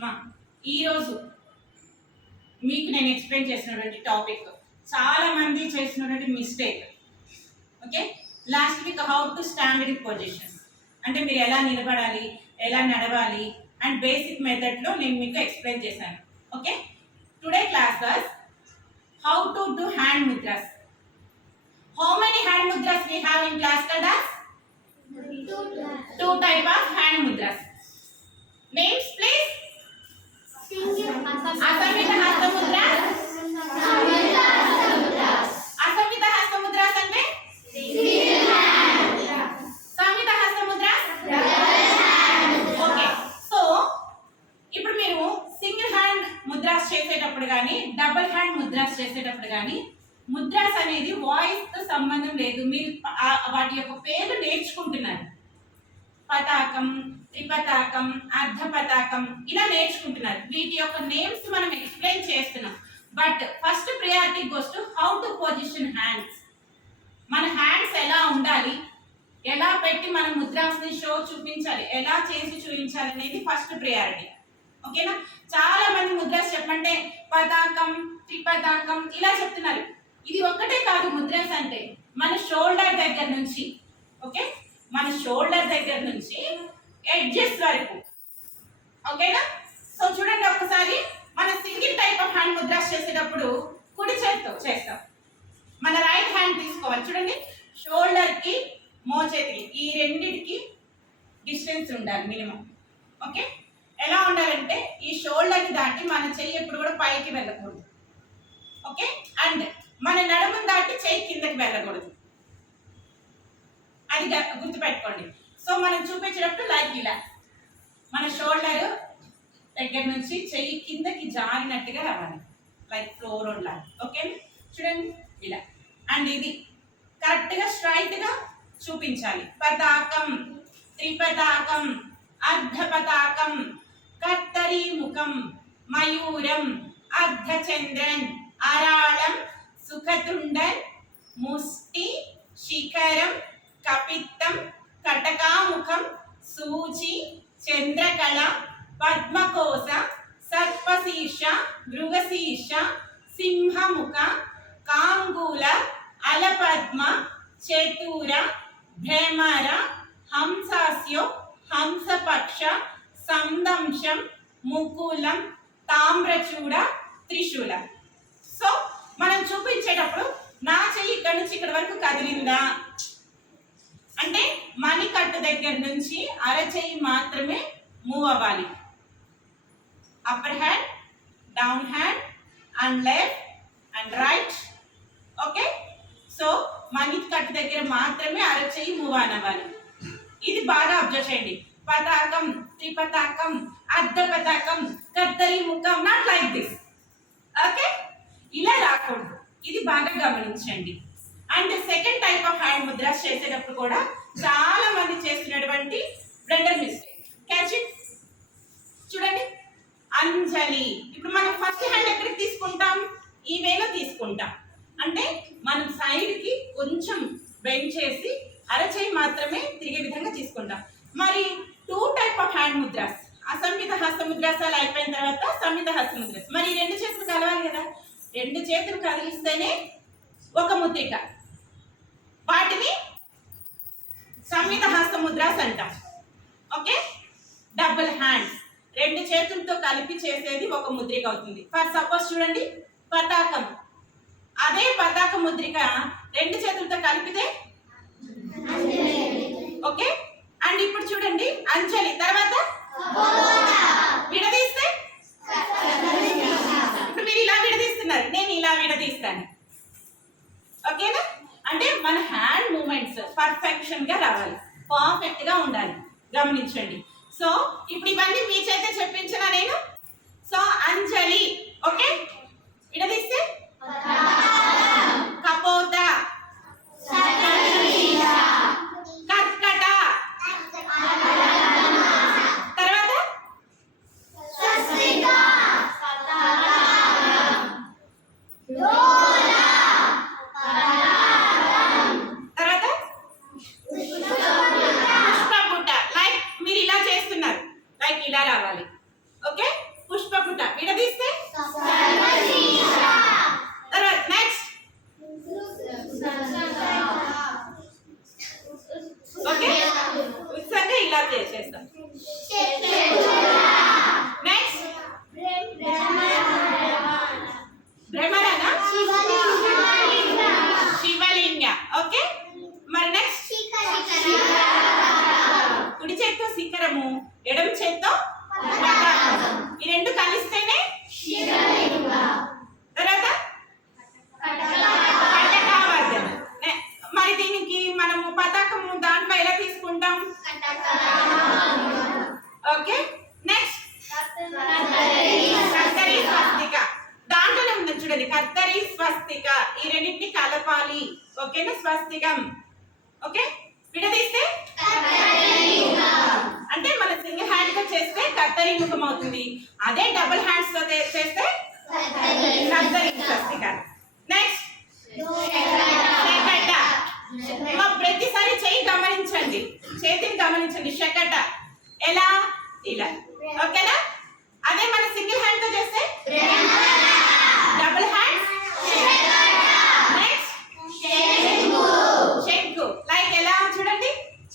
సుష్మా. ఈరోజు మీకు నేను ఎక్స్ప్లెయిన్ చేసినటువంటి టాపిక్ చాలా మంది చేసినటువంటి mistake. Okay, last week how to stand in positions అంటే మీరు ఎలా నిలబడాలి, ఎలా నడవాలి అండ్ బేసిక్ మెథడ్లో నేను మీకు ఎక్స్ప్లెయిన్ చేశాను. Okay, today class was how to do hand mudras. How many hand mudras we have in class class? Two type of hand mudras. Names please. Asamita hasta mudras. Asamita hasta mudras ante single hand. Samita hasta mudras double hand. Okay, so ఇప్పుడు మీరు single hand mudras చేసేటప్పుడు కానీ double hand mudras చేసేటప్పుడు కానీ ముద్రాస్ అనేది voice తో సంబంధం లేదు. మీరు వాటి యొక్క పేర్లు నేర్చుకుంటున్నారు. పతాకం, త్రిపతాకం, అర్ధ పతాకం ఇలా నేర్చుకుంటున్నారు. వీటి యొక్క నేమ్స్ మనం ఎక్స్ప్లెయిన్ చేస్తున్నాం. But first priority goes to how to position hands. మన హ్యాండ్స్ ఎలా ఉండాలి, ఎలా పెట్టి మనం ముద్రాస్ ని షో చూపించాలి, ఎలా చేసి చూపించాలి అనేది ఫస్ట్ ప్రియారిటీ. ఓకేనా? చాలా మంది ముద్రాస్ చెప్పంటే పతాకం, త్రిపతాకం ఇలా చెప్తున్నారు. ఇది ఒక్కటే కాదు ముద్రాస్ అంటే, మన షోల్డర్ దగ్గర నుంచి, ఓకే, మన షోల్డర్ దగ్గర నుంచి ఎడ్జెస్ వరకు. ఓకేనా? సో చూడండి ఒకసారి, మన single type of hand mudras చేసేటప్పుడు కుడి చేతితో చేస్తాం. మన రైట్ హ్యాండ్ తీసుకోవాలి. చూడండి, షోల్డర్ కి మోచేతికి ఈ రెండిటికి డిస్టెన్స్ ఉండాలి మినిమం. ఓకే, ఎలా ఉండాలంటే ఈ షోల్డర్ ని దాటి మన చెయ్యి ఎప్పుడు కూడా పైకి వెళ్ళకూడదు. ఓకే, అండ్ మన నడుమును దాటి చెయ్యి కిందకి వెళ్ళకూడదు. అది గుర్తుపెట్టుకోండి. సో మనం చూపించేటప్పుడు లైక్ ఇలా మన షోల్డర్ దగ్గర నుంచి చెయ్యి కిందకి జారినట్టుగా రావాలి, లైక్ ఫ్లోర్ లాగా. ఓకే, చూడండి ఇలా. అండ్ ఇది కరెక్ట్గా స్ట్రైట్గా చూపించాలి. పతాకం, త్రిపతాకం, అర్ధ పతాకం, కత్తరీ ముఖం, మయూరం, అర్ధచంద్రన్, అరాళం, సుఖతుండన్, ముష్టి, శిఖరం, కపిత్తం, కటకాముఖం, సూచి, చంద్రకళ, పద్మకోశ, సర్పశీర్ష, మృగశీర్ష, సింహముఖ, కాంగూల, అలపద్మ, చతుర, భ్రమర, హంసాస్యో, హంసపక్ష, సందంశం, ముకులం, తామ్రచూడ, త్రిశూల. సో మనం చూపించేటప్పుడు నా చెయ్యి ఇక్కడ నుంచి ఇక్కడ వరకు కదిలిందా అంటే మణికట్టు దగ్గర నుంచి అరచెయ్యి మాత్రమే మూవ్ అవ్వాలి. Upper hand, down hand and left and right. Okay, so మణికట్టు దగ్గర మాత్రమే అరచెయ్యి మూవ్ అవ్వాలి. ఇది బాగా అబ్జర్వ్ చేయండి. పతాకం, త్రిపతాకం, అర్ధ పతాకం, కత్తరీ ముఖం, నాట్ లైక్ దిస్. ఓకే, ఇలా రాకూడదు. ఇది బాగా గమనించండి. And second type of hand mudras చేసేటప్పుడు కూడా చాలా మంది చేస్తున్నటువంటి బ్లెండర్ మిస్టేక్. Catch it. చూడండి, అంజలి. ఇప్పుడు మనం ఫస్ట్ హ్యాండ్ ఎక్కడికి తీసుకుంటాం? ఈ వేలో తీసుకుంటాం. అంటే మనం సైడ్ కి కొంచెం బెండ్ చేసి అరచేయి మాత్రమే తిరిగే విధంగా తీసుకుంటాం. మరి two type of hand mudras, అసంమిత హస్త ముద్రాసాలు అయిపోయిన తర్వాత సమ్మిత హస్త ముద్రాస్. మరి రెండు చేతులు కలవాలి కదా, రెండు చేతులు కదిలిస్తేనే ఒక ముద్రిక. వాటిని సమ్మిత హస్త ముద్రాస్ అంటాం. ఓకే, డబుల్ హ్యాండ్స్ రెండు చేతులతో కలిపి చేసేది ఒక ముద్రిక అవుతుంది. ఫర్ సపోజ్ చూడండి, పతాకం. అదే పతాక ముద్రిక రెండు చేతులతో కలిపితే ఓకే. అండ్ ఇప్పుడు చూడండి, అంజలి తర్వాత విడదీస్తే, ఇప్పుడు మీరు ఇలా విడదీస్తున్నారు, నేను ఇలా విడదీస్తాను. ఓకేనా? అంటే మన హ్యాండ్ మూమెంట్స్ పర్ఫెక్షన్ గా రావాలి, పర్ఫెక్ట్ గా ఉండాలి. గమనించండి. సో ఇప్పుడు ఇవన్నీ మీ చేత చెప్పించిన నేను. సో అంజలి. ఓకే, విడదీస్తే కపోత, కర్కట, తర్వాత పుష్పపుట. లైక్ మీరు ఇలా చేస్తున్నారు, లైక్ ఇలా రావాలి. ఓకే, ఇలా చేసేస్తాం. నెక్స్ట్ భ్రమరనా శివలింగ. ఓకే, మరి నెక్స్ట్ కుడి చేత్తో శిఖరము, ఎడమ చేత్తో పతాకం. ఈ రెండు కలిస్తేనే తర్వాత పతాకావర్ధన. మరి దీనికి మనము పతాకము దాంట్లో ఎలా తీసుకుంటాం? ఓకే, నెక్స్ట్ కత్తరి స్వస్తిక. దాంట్లోనే ఉంది చూడండి, కత్తరి స్వస్తిక. ఈ రెండింటిని కలపాలి. ఓకేనా? స్వస్తికం. ఓకే, విడదీస్తే అంటే మన సింగిల్ హ్యాండ్ తో చేస్తే కత్తరి ముఖం అవుతుంది. అదే డబుల్ హ్యాండ్స్ తో చేస్తే కత్తరి స్వస్తిక. నెక్స్ట్ శకట. ప్రతిసారి చెయ్యి గమనించండి, చేతిని గమనించండి. శకట ఎలా? ఇలా. ఓకేనా? అదే మన సింగిల్ హ్యాండ్ తో చేస్తే డబుల్ హ్యాండ్. నెక్స్ట్ శంకు. లైక్ ఎలా చూడండి,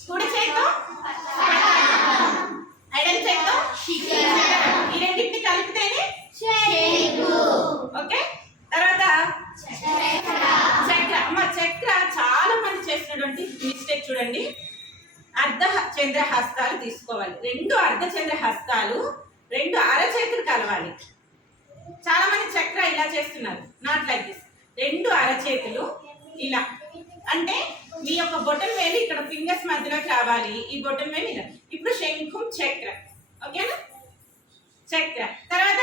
కుడి చేత్తో ఎడమ చేత్తో ఈ రెండింటిని కలిపితేనే ఓకే. తర్వాత చక్ర. అమ్మ చక్ర చాలా మంది చేసినటువంటి మిస్టేక్ చూడండి. అర్ధ చంద్ర హస్తాలు తీసుకోవాలి. రెండు అర్ధ చంద్ర హస్తాలు, రెండు అరచేతులు కలవాలి. చాలా మంది చక్ర ఇలా చేస్తున్నారు, నాట్ లైక్ దిస్. రెండు అరచేతులు ఇలా, అంటే మీ యొక్క బొటన్ వేలు ఇక్కడ ఫింగర్స్ మధ్యలోకి రావాలి. ఈ బొటన్ వేలు ఇలా. ఇప్పుడు శంఖం చక్ర. ఓకేనా? చక్ర. తర్వాత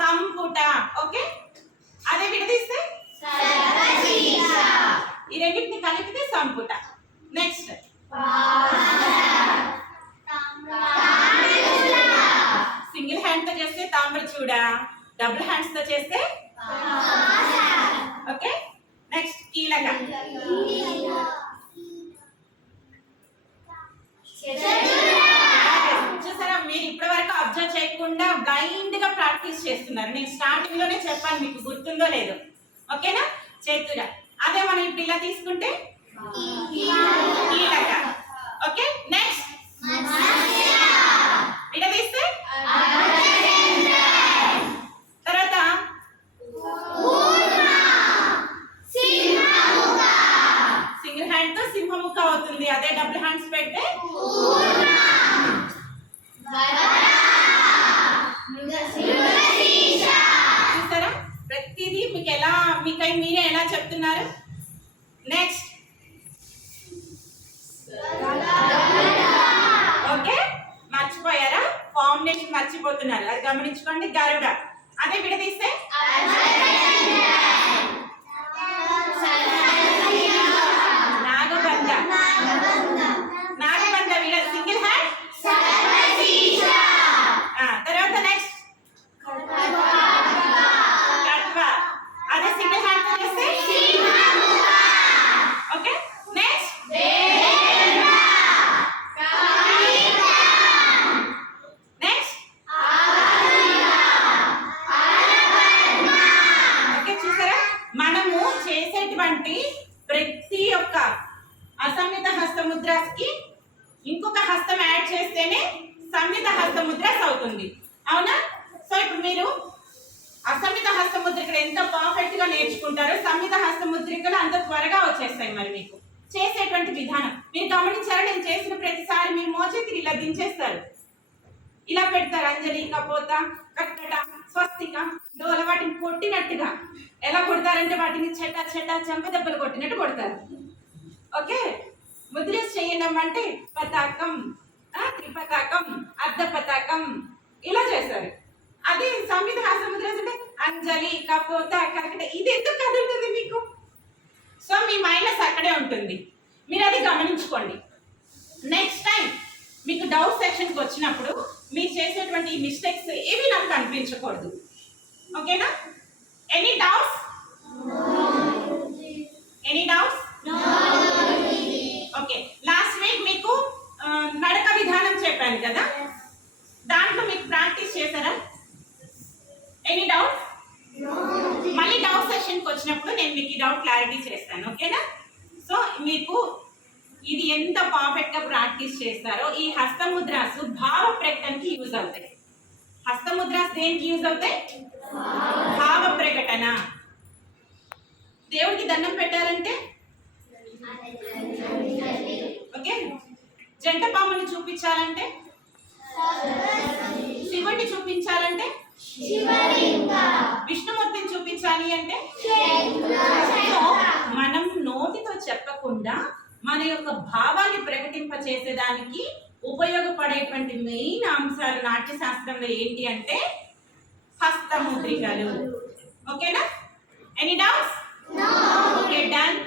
సంపుట. ఓకే, అదే విడదీస్తే ఈ రెండింటిని కలిపితే సంపుట. నెక్స్ట్ సింగిల్ హ్యాండ్ తో చేస్తే తామ్రచూడ, డబుల్ హ్యాండ్స్ తో చేస్తే ఓకే. నెక్స్ట్ కీలక. చూసారా, మీరు ఇప్పటి వరకు అబ్జర్వ్ చేయకుండా బ్లైండ్ గా ప్రాక్టీస్ చేస్తున్నారు. నేను స్టార్టింగ్ లోనే చెప్పాను, మీకు గుర్తుందో లేదో. ఓకేనా? చేతుల. అదే మనం ఇప్పుడు ఇలా తీసుకుంటే కీలక. ఓకే, నెక్స్ట్ విడదీస్తే తర్వాత సింగిల్ హ్యాండ్ తో సింహముఖ అవుతుంది. అదే డబుల్ హ్యాండ్స్ పెడితే చూస్తారా? ప్రతిదీ మీకు ఎలా, మీకై మీరే ఎలా చెప్తున్నారు. నెక్స్ట్ ఓకే, మర్చిపోయారా? కాంబినేషన్ మర్చిపోతున్నారు, అది గమనించుకోండి. గరుడ. అదే విడదీస్తే నాగబంధ. నాగబంధ విడ సింగిల్ హ్యాండ్. తర్వాత నెక్స్ట్ కట్వ. అదే సింగిల్ హ్యాండ్ చేస్తే ఓకే. Next next okay. చూసారా, మనము చేసేటువంటి ప్రతి ఒక్క అసమ్మిత హస్తముద్రకి ఇంకొక హస్తం యాడ్ చేస్తేనే సమ్మిత హస్తముద్రస్ అవుతుంది. అవునా? సో ఇప్పుడు మీరు అసమ్మిత హస్తముద్రికలు ఎంత పర్ఫెక్ట్ గా నేర్చుకుంటారో సమ్మిత హస్తముద్రికలు అంత త్వరగా వచ్చేస్తాయి. మరి మీకు చేసేటువంటి విధానం మీరు గమనించారా? నేను చేసిన ప్రతిసారి మీరు మోచేతిని ఇలా దించేస్తారు, ఇలా పెడతారు. అంజలి, కపోత, కట్టట, స్వస్తిక, డోల వాటిని కొట్టినట్టుగా. ఎలా కొడతారంటే వాటిని చెట్ట చెట్ట చెంప దెబ్బలు కొట్టినట్టు కొడతారు. ఓకే, ముద్ర చేయడం పతాకం, త్రిపతాకం, అర్ధ పతాకం ఇలా చేస్తారు. అది సమ్మిత హస్తముద్ర అంటే అంజలి, కపోత, కర్కట. ఇది ఎందుకు కదులుతుంది మీకు? సో మీ మైనస్ అక్కడే ఉంటుంది, మీరు అది గమనించుకోండి. నెక్స్ట్ టైం మీకు డౌట్ సెక్షన్కి వచ్చినప్పుడు మీరు చేసేటువంటి ఈ మిస్టేక్స్ ఏవి నాకు కనిపించకూడదు. ఓకేనా? Any doubts? Any doubts? Okay, last week మీకు నడక విధానం చెప్పాను కదా, దాంట్లో మీకు ప్రాక్టీస్ చేశారా? Any doubt? మళ్ళీ డౌట్ సెషన్కి వచ్చినప్పుడు నేను మీకు ఈ డౌట్ క్లారిటీ చేస్తాను. ఓకేనా? సో మీకు ఇది ఎంత పర్ఫెక్ట్ గా ప్రాక్టీస్ చేస్తారో ఈ హస్తముద్రాసు భావ ప్రకటనకి యూజ్ అవుతాయి. హస్తముద్రాస్ దేనికి యూజ్ అవుతాయి? భావ ప్రకటన. దేవుడికి దండం పెట్టాలంటే ఓకే, జంట పాముని చూపించాలంటే, శివుడిని చూపించాలంటే, విష్ణుమూర్తిని చూపించాలి అంటే, సో మనం నోటితో చెప్పకుండా మన యొక్క భావాన్ని ప్రకటింప చేసేదానికి ఉపయోగపడేటువంటి మెయిన్ అంశాలు నాట్యశాస్త్రంలో ఏంటి అంటే హస్తముద్రికలు. ఓకేనా? Any doubts? Okay, done.